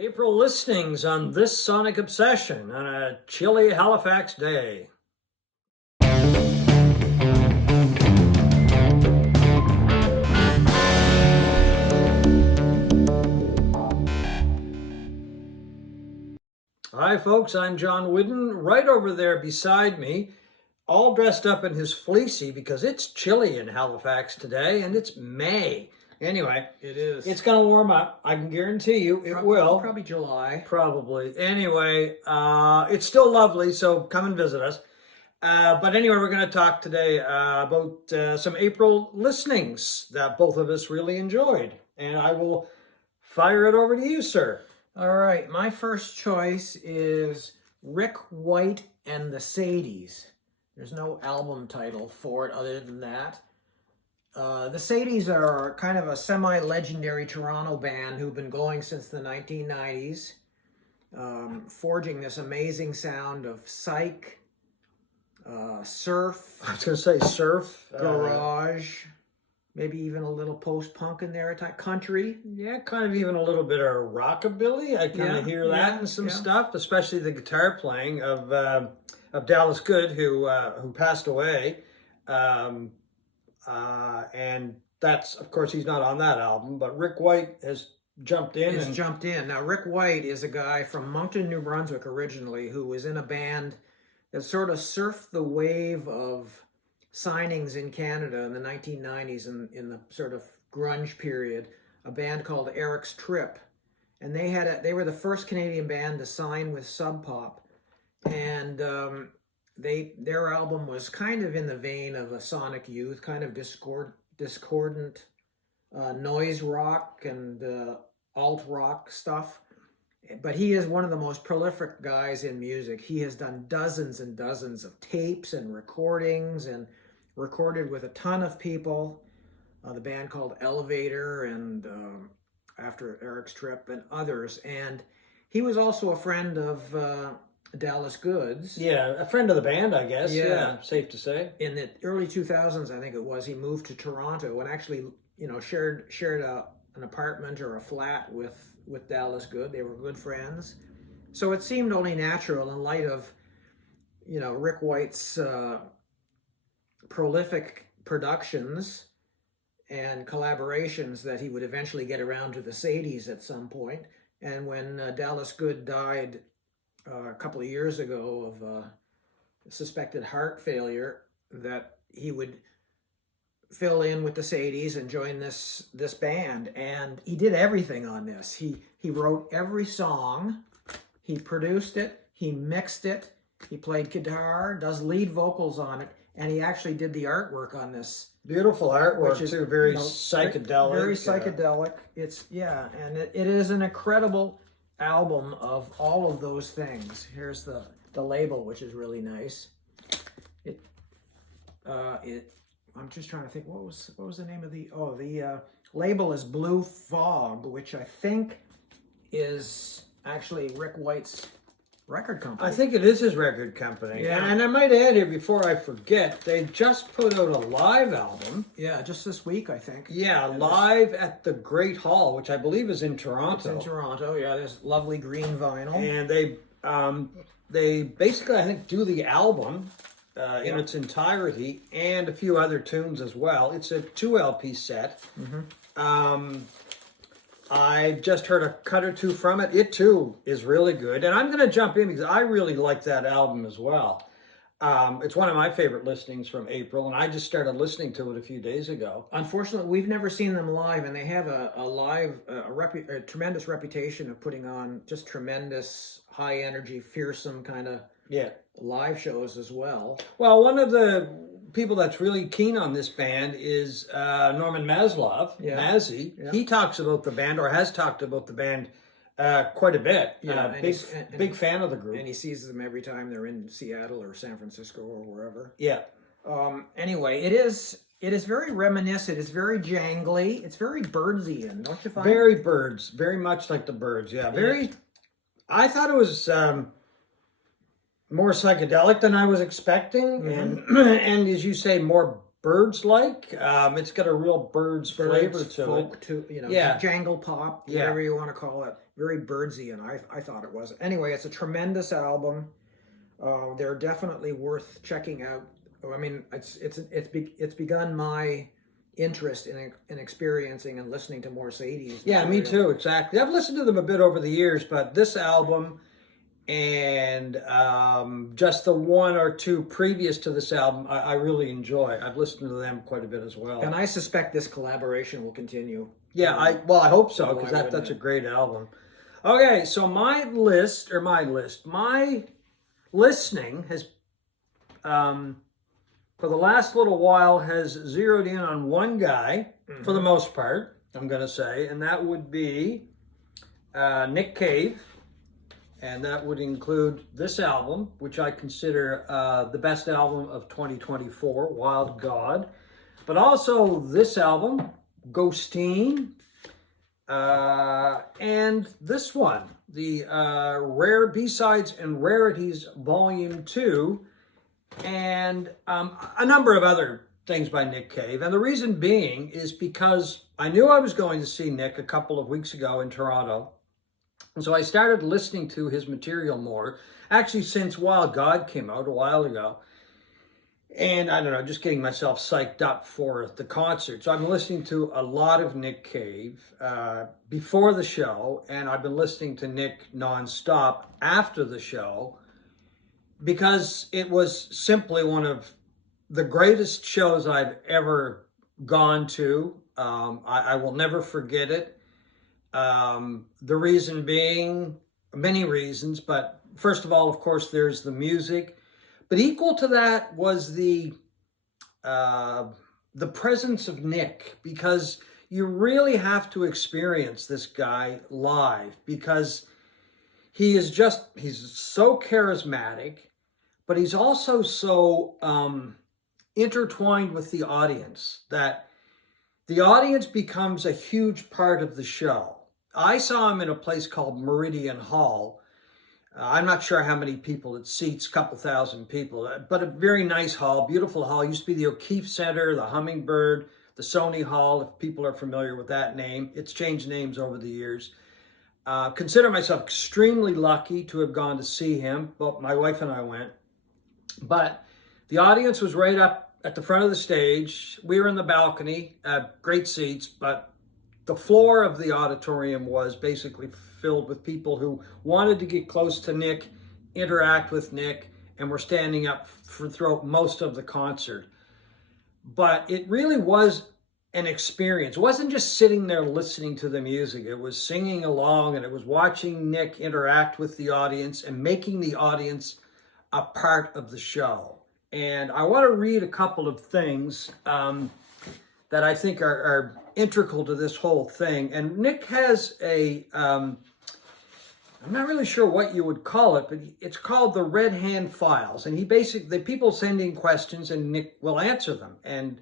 April listings on this Sonic Obsession on a chilly Halifax day. Hi folks, I'm John Whidden. Right over there beside me, all dressed up in his fleecy because it's chilly in Halifax today and it's May. Anyway, it is. It's going to warm up. I can guarantee you it will. Probably July. Probably. Anyway, it's still lovely, so come and visit us. But anyway, we're going to talk today about some April listenings that both of us really enjoyed. And I will fire it over to you, sir. All right. My first choice is Rick White and the Sadies. There's no album title for it other than that. The Sadies are kind of a semi-legendary Toronto band who've been going since the 1990s, forging this amazing sound of psych, surf. I was going to say surf. Garage, maybe even a little post-punk in there, type country. Yeah, kind of even a little bit of rockabilly. I kind of hear that in some stuff, especially the guitar playing of Dallas Good, who passed away. And that's, of course, he's not on that album, but Rick White has jumped in. Now, Rick White is a guy from Moncton, New Brunswick originally, who was in a band that sort of surfed the wave of signings in Canada in the 1990s in the sort of grunge period, a band called Eric's Trip. And they were the first Canadian band to sign with Sub Pop. And their album was kind of in the vein of a Sonic Youth, kind of discordant noise rock and alt rock stuff. But he is one of the most prolific guys in music. He has done dozens and dozens of tapes and recordings and recorded with a ton of people. The band called Elevator and after Eric's Trip and others. And he was also a friend of Dallas Goods. Yeah, a friend of the band, I guess. Yeah, safe to say. In the early 2000s, I think it was, he moved to Toronto and actually, shared an apartment or a flat with Dallas Good. They were good friends. So it seemed only natural in light of, Rick White's prolific productions and collaborations that he would eventually get around to the Sadies at some point. And when Dallas Good died a couple of years ago of suspected heart failure, that he would fill in with the Sadies and join this band. And he did everything on this. He wrote every song, he produced it, he mixed it, he played guitar, does lead vocals on it, and he actually did the artwork on this. Beautiful artwork, which is too, very psychedelic. Very psychedelic. And it is an incredible album of all of those things. Here's the label, which is really nice. I'm just trying to think, what was the name of the label is Blue Fog, which I think is actually Rick White's record company. I think it is his record company. Yeah. And I might add here, before I forget, they just put out a live album. Yeah, just this week, I think. Yeah, live at the Great Hall, which I believe is in Toronto. It's in Toronto, yeah. There's lovely green vinyl. And they basically, I think, do the album in its entirety and a few other tunes as well. It's a 2 LP set. Mm-hmm. I just heard a cut or two from it. It too is really good. And I'm going to jump in because I really like that album as well. It's one of my favorite listings from April, and I just started listening to it a few days ago. Unfortunately, we've never seen them live, and they have a tremendous reputation of putting on just tremendous, high-energy, fearsome kind of live shows as well. Well, one of the people that's really keen on this band is Norman Maslov, Mazzy. Yeah. He talks about the band, or has talked about the band quite a bit. Big fan of the group. And he sees them every time they're in Seattle or San Francisco or wherever. Yeah. Anyway, it is very reminiscent. It's very jangly. It's very Birdsian, don't you find? Very Birds. Very much like the Birds, yeah. Very. I thought it was more psychedelic than I was expecting, and as you say, more birds like. It's got a real bird's flavor to folk it. to, you know, Yeah. jangle pop, Yeah. whatever you want to call it. Very birdsy, and I thought it was. Anyway, it's a tremendous album. They're definitely worth checking out. I mean, it's begun my interest in experiencing and listening to more Sadies. Yeah, me too, exactly. I've listened to them a bit over the years, but this album and just the one or two previous to this album, I really enjoy. I've listened to them quite a bit as well. And I suspect this collaboration will continue. Yeah, I hope so, because that's a great album. Okay, so my listening has, for the last little while, has zeroed in on one guy, for the most part, I'm going to say, and that would be Nick Cave. And that would include this album, which I consider the best album of 2024, Wild God. But also this album, Ghosteen, and this one, the Rare B-Sides and Rarities Volume 2, and a number of other things by Nick Cave. And the reason being is because I knew I was going to see Nick a couple of weeks ago in Toronto. And so I started listening to his material more, actually since Wild God came out a while ago. And I don't know, just getting myself psyched up for the concert. So I've been listening to a lot of Nick Cave before the show, and I've been listening to Nick nonstop after the show, because it was simply one of the greatest shows I've ever gone to. I will never forget it. The reason being, many reasons, but first of all, of course, there's the music. But equal to that was the presence of Nick, because you really have to experience this guy live, because he's so charismatic, but he's also so intertwined with the audience that the audience becomes a huge part of the show. I saw him in a place called Meridian Hall. I'm not sure how many people it seats, a couple thousand people, but a very nice hall, beautiful hall. It used to be the O'Keefe Center, the Hummingbird, the Sony Hall, if people are familiar with that name. It's changed names over the years. Consider myself extremely lucky to have gone to see him. Well, my wife and I went. But the audience was right up at the front of the stage. We were in the balcony, great seats, but the floor of the auditorium was basically filled with people who wanted to get close to Nick, interact with Nick, and were standing up throughout most of the concert. But it really was an experience. It wasn't just sitting there listening to the music. It was singing along, and it was watching Nick interact with the audience and making the audience a part of the show. And I want to read a couple of things that I think are integral to this whole thing. And Nick has I'm not really sure what you would call it, but it's called the Red Hand Files. And the people send in questions and Nick will answer them. And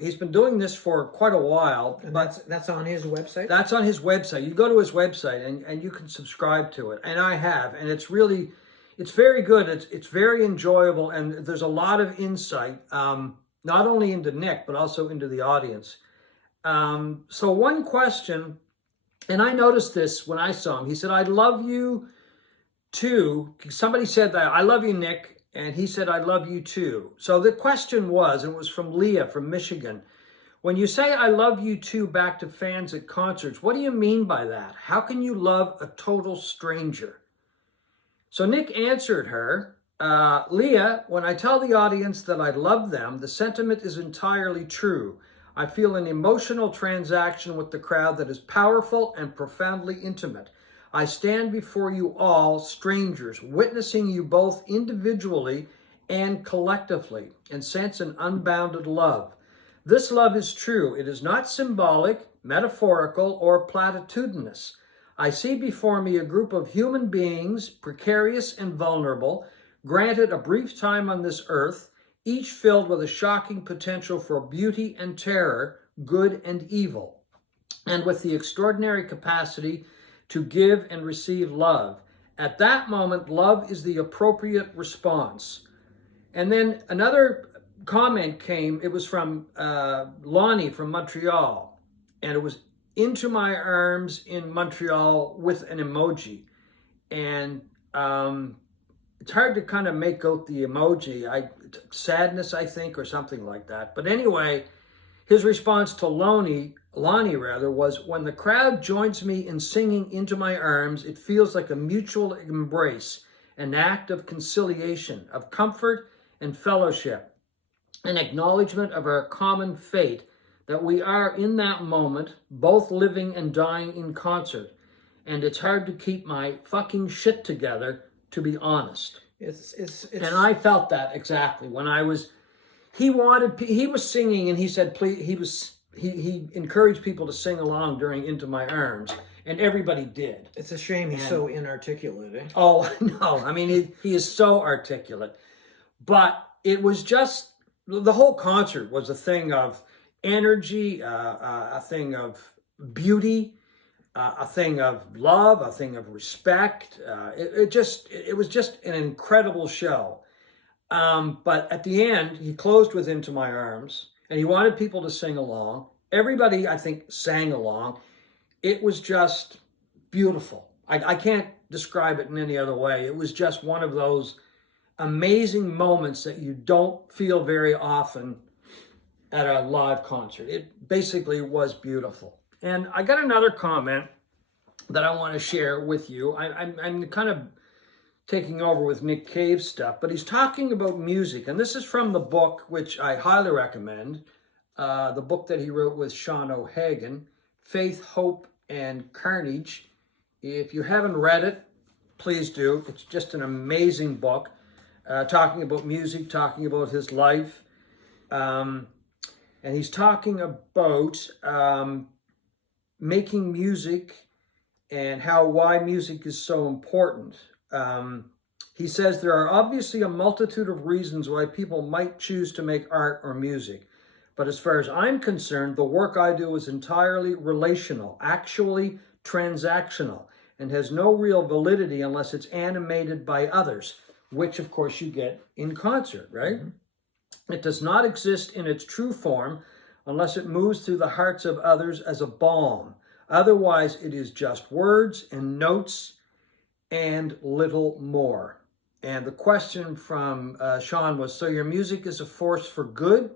he's been doing this for quite a while. And that's on his website? That's on his website. You go to his website and you can subscribe to it. And I have. And it's very good. It's very enjoyable. And there's a lot of insight, not only into Nick, but also into the audience. So one question, and I noticed this when I saw him. He said, "I love you too." Somebody said that, "I love you, Nick." And he said, "I love you too." So the question was, and it was from Leah from Michigan, "When you say 'I love you too' back to fans at concerts, what do you mean by that? How can you love a total stranger?" So Nick answered her, "Leah, when I tell the audience that I love them, the sentiment is entirely true. I feel an emotional transaction with the crowd that is powerful and profoundly intimate. I stand before you all, strangers, witnessing you both individually and collectively, and sense an unbounded love. This love is true. It is not symbolic, metaphorical, or platitudinous. I see before me a group of human beings, precarious and vulnerable, granted a brief time on this earth, each filled with a shocking potential for beauty and terror, good and evil, and with the extraordinary capacity to give and receive love. At that moment, love is the appropriate response." And then another comment came, it was from Lonnie from Montreal, and it was "Into My Arms in Montreal" with an emoji. And it's hard to kind of make out the emoji. Sadness, I think, or something like that. But anyway, his response to Lonnie rather, was, "When the crowd joins me in singing Into My Arms, it feels like a mutual embrace, an act of conciliation, of comfort and fellowship, an acknowledgement of our common fate, that we are in that moment both living and dying in concert. And it's hard to keep my fucking shit together, to be honest." It's And I felt that exactly when I was. He was singing, and he said, please. He encouraged people to sing along during "Into My Arms," and everybody did. It's a shame he's so inarticulate. Eh? Oh no! I mean, he is so articulate, but it was just the whole concert was a thing of energy, a thing of beauty, a thing of love, a thing of respect. It was just an incredible show. But at the end, he closed with "Into My Arms," and he wanted people to sing along. Everybody, I think, sang along. It was just beautiful. I can't describe it in any other way. It was just one of those amazing moments that you don't feel very often at a live concert. It basically was beautiful. And I got another comment that I want to share with you. I'm kind of taking over with Nick Cave's stuff, but he's talking about music. And this is from the book, which I highly recommend, the book that he wrote with Sean O'Hagan, Faith, Hope, and Carnage. If you haven't read it, please do. It's just an amazing book, talking about music, talking about his life. And he's talking about making music and why music is so important. He says there are obviously a multitude of reasons why people might choose to make art or music. But as far as I'm concerned, the work I do is entirely relational, actually transactional, and has no real validity unless it's animated by others, which of course you get in concert, right? Mm-hmm. It does not exist in its true form unless it moves through the hearts of others as a balm. Otherwise, it is just words and notes and little more. And the question from Sean was, so your music is a force for good?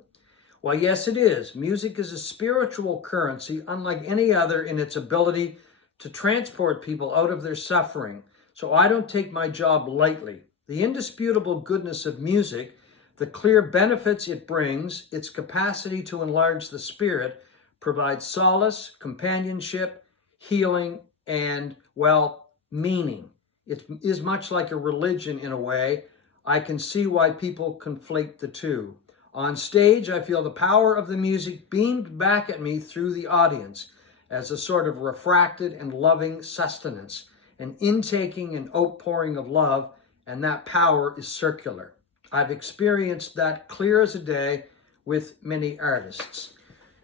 Well, yes, it is. Music is a spiritual currency, unlike any other in its ability to transport people out of their suffering. So I don't take my job lightly. The indisputable goodness of music, the clear benefits it brings, its capacity to enlarge the spirit, provides solace, companionship, healing, and, well, meaning. It is much like a religion in a way. I can see why people conflate the two. On stage, I feel the power of the music beamed back at me through the audience as a sort of refracted and loving sustenance, an intaking and outpouring of love, and that power is circular. I've experienced that clear as a day with many artists.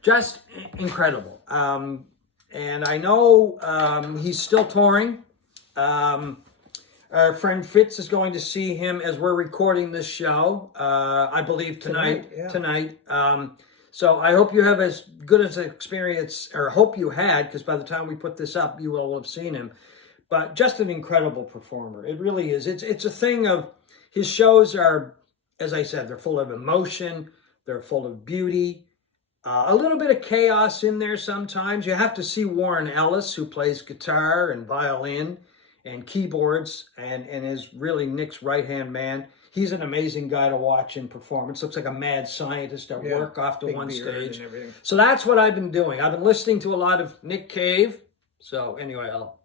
Just incredible. And I know he's still touring. Our friend Fitz is going to see him as we're recording this show, I believe tonight. So I hope you have as good as an experience, or hope you had, because by the time we put this up, you will have seen him. But just an incredible performer. It really is. It's a thing of, his shows are, as I said, they're full of emotion, they're full of beauty, a little bit of chaos in there sometimes. You have to see Warren Ellis, who plays guitar and violin and keyboards, and is really Nick's right-hand man. He's an amazing guy to watch in performance. Looks like a mad scientist at work off to one stage. So that's what I've been doing. I've been listening to a lot of Nick Cave. So anyway, I'll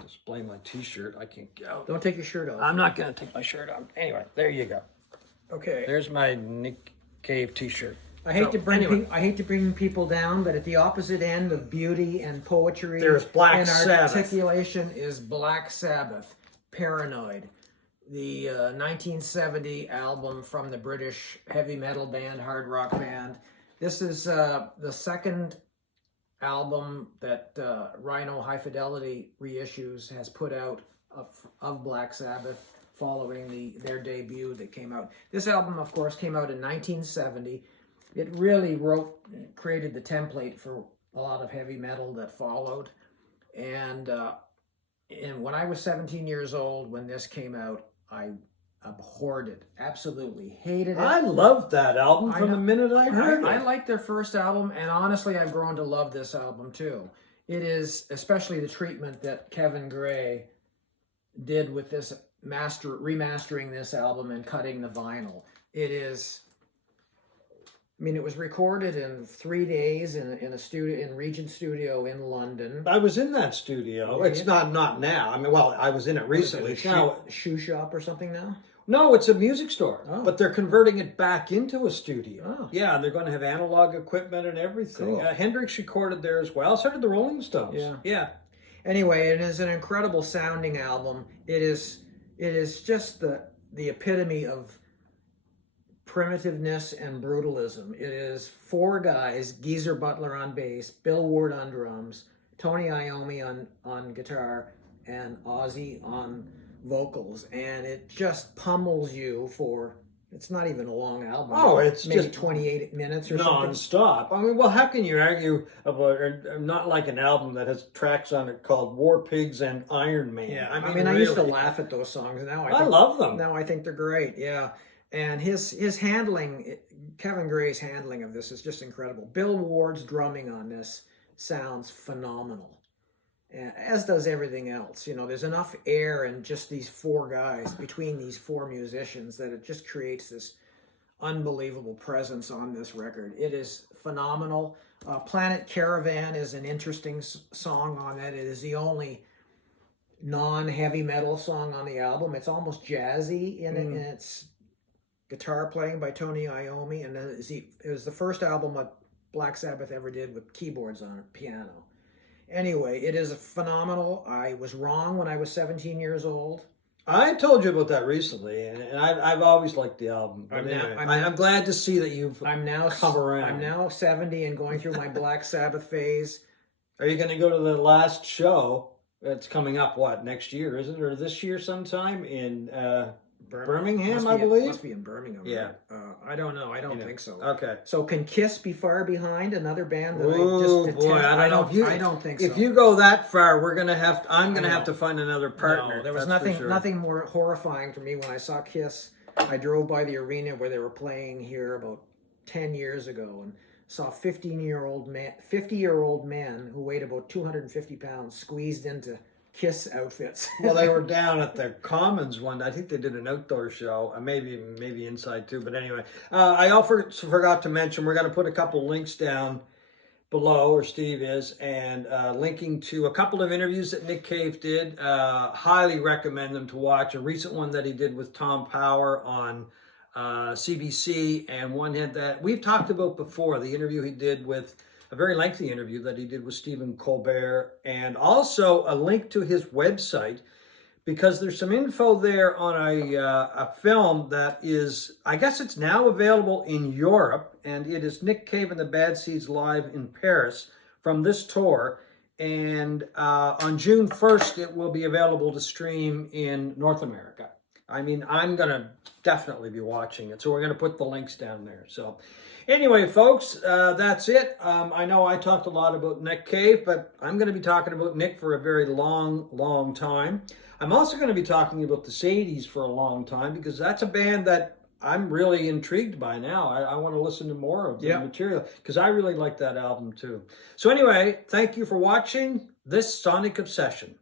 display my t-shirt. I can't go. Don't take your shirt off. I'm not going to take my shirt off. Anyway, there you go. Okay. There's my Nick Cave t-shirt. I hate to bring people down, but at the opposite end of beauty and poetry, there's Black Sabbath. Articulation is Black Sabbath, Paranoid, the 1970 album from the British heavy metal band, hard rock band. This is the second album that Rhino High Fidelity Reissues has put out of Black Sabbath. following their debut that came out. This album, of course, came out in 1970. It really created the template for a lot of heavy metal that followed. And when I was 17 years old, when this came out, I abhorred it, absolutely hated it. I loved that album from the minute I heard it. I liked their first album, and honestly, I've grown to love this album too. It is, especially the treatment that Kevin Gray did with this remastering this album and cutting the vinyl. It is, I mean, it was recorded in 3 days in a studio, in Regent Studio in London. I was in that studio. Yeah. It's not now. I mean, well, I was in it recently. It's now a shoe shop or something now? No, it's a music store, Oh. but they're converting it back into a studio. Oh. Yeah, and they're going to have analog equipment and everything. Cool. Hendrix recorded there as well. So did the Rolling Stones. Yeah. Yeah. Anyway, it is an incredible sounding album. It is just the epitome of primitiveness and brutalism. It is 4 guys: Geezer Butler on bass, Bill Ward on drums, Tony Iommi on guitar, and Ozzy on vocals, and it just pummels you for, it's not even a long album. Oh, it's maybe just 28 minutes or something. non-stop. I mean, well, how can you argue about not like an album that has tracks on it called War Pigs and Iron Man? Yeah, I mean, I used to laugh at those songs. Now I love them. Now I think they're great. Yeah, and his handling, Kevin Gray's handling of this is just incredible. Bill Ward's drumming on this sounds phenomenal, as does everything else. You know, there's enough air in just these 4 guys, between these 4 musicians, that it just creates this unbelievable presence on this record. It is phenomenal. Planet Caravan is an interesting song on it. It is the only non-heavy metal song on the album. It's almost jazzy in it, and it's guitar playing by Tony Iommi, and it was the first album that Black Sabbath ever did with keyboards on it, piano. Anyway, it is phenomenal. I was wrong when I was 17 years old. I told you about that recently, and I've always liked the album. But I'm glad to see that you've come around. I'm now 70 and going through my Black Sabbath phase. Are you going to go to the last show? It's coming up, next year, isn't it? Or this year sometime in Birmingham, I believe? Must be in Birmingham. Yeah. Right? I don't know. I don't think so. Okay. So can Kiss be far behind? Another band that I don't know. I don't think so. If you go that far, I'm gonna have to find another partner. No, there was nothing more horrifying for me when I saw Kiss. I drove by the arena where they were playing here about 10 years ago and saw 50-year-old men who weighed about 250 pounds squeezed into Kiss outfits. Well, they were down at the Commons one. I think they did an outdoor show, maybe inside too. But anyway, I also forgot to mention we're going to put a couple links down below, or Steve is, and linking to a couple of interviews that Nick Cave did. Highly recommend them to watch. A recent one that he did with Tom Power on CBC, and one that we've talked about before. The interview he did with. A very lengthy interview that he did with Stephen Colbert, and also a link to his website, because there's some info there on a film that is, I guess it's now available in Europe, and it is Nick Cave and the Bad Seeds live in Paris from this tour, and on June 1st it will be available to stream in North America. I mean, I'm going to definitely be watching it, so we're going to put the links down there. So anyway, folks, that's it. I know I talked a lot about Nick Cave, but I'm going to be talking about Nick for a very long time. I'm also going to be talking about the Sadies for a long time, because that's a band that I'm really intrigued by now. I want to listen to more of the material, because I really like that album too. So anyway, thank you for watching this Sonic Obsession.